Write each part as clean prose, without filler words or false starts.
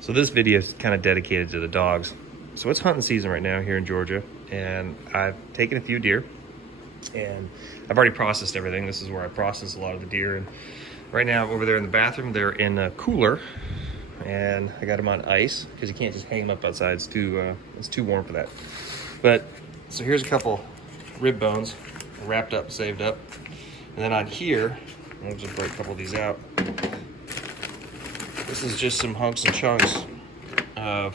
So this video is kind of dedicated to the dogs. So it's hunting season right now here in Georgia, and I've taken a few deer, and I've already processed everything. This is where I process a lot of the deer, and right now over there in the bathroom, they're in a cooler, and I got them on ice because you can't just hang them up outside. It's too warm for that. But so here's a couple rib bones wrapped up, saved up, and then on here, I'll just break a couple of these out. This is just some hunks and chunks of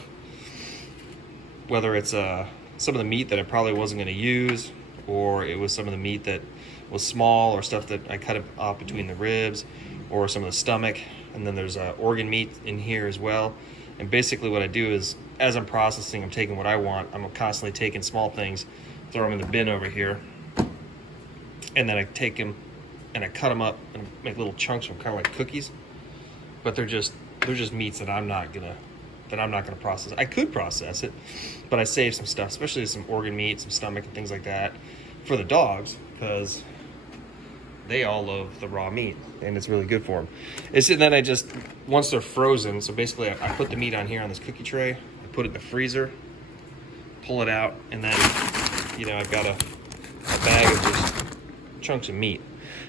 whether it's some of the meat that I probably wasn't going to use, or it was some of the meat that was small, or stuff that I cut off between the ribs, or some of the stomach. And then there's organ meat in here as well. And basically what I do is, as I'm processing, I'm taking what I want. I'm constantly taking small things, throw them in the bin over here, and then I take them and I cut them up and make little chunks from kind of like cookies. But they're just meats that I'm not gonna process. I could process it, but I save some stuff, especially some organ meat, some stomach and things like that, for the dogs, because they all love the raw meat and it's really good for them. And then I just, once they're frozen, so basically I put the meat on here on this cookie tray, I put it in the freezer, pull it out, and then, I've got a bag of just chunks of meat.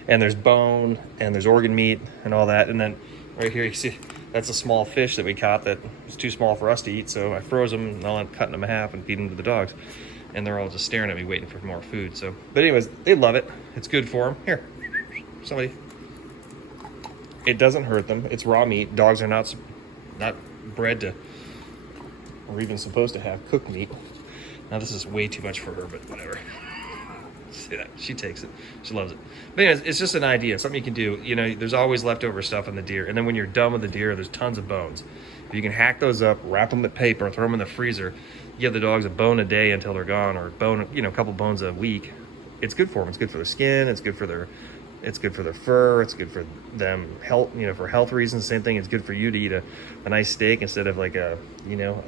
And there's bone and there's organ meat and all that. And then right here, you see, that's a small fish that we caught that was too small for us to eat. So I froze them, and I'll end up cutting them in half and feeding them to the dogs. And they're all just staring at me, waiting for more food. So, but anyways, they love it. It's good for them. Here, somebody. It doesn't hurt them. It's raw meat. Dogs are not bred to, or even supposed to have cooked meat. Now this is way too much for her, but whatever. See that? She takes it. She loves it. But anyways, it's just an idea, something you can do. There's always leftover stuff on the deer. And then when you're done with the deer, there's tons of bones. If you can hack those up, wrap them with paper, throw them in the freezer, give the dogs a bone a day until they're gone, or a couple bones a week. It's good for them. It's good for their skin. It's good for their fur. It's good for them health, for health reasons. Same thing. It's good for you to eat a nice steak instead of like a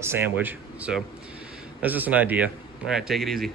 sandwich. So that's just an idea. All right, take it easy.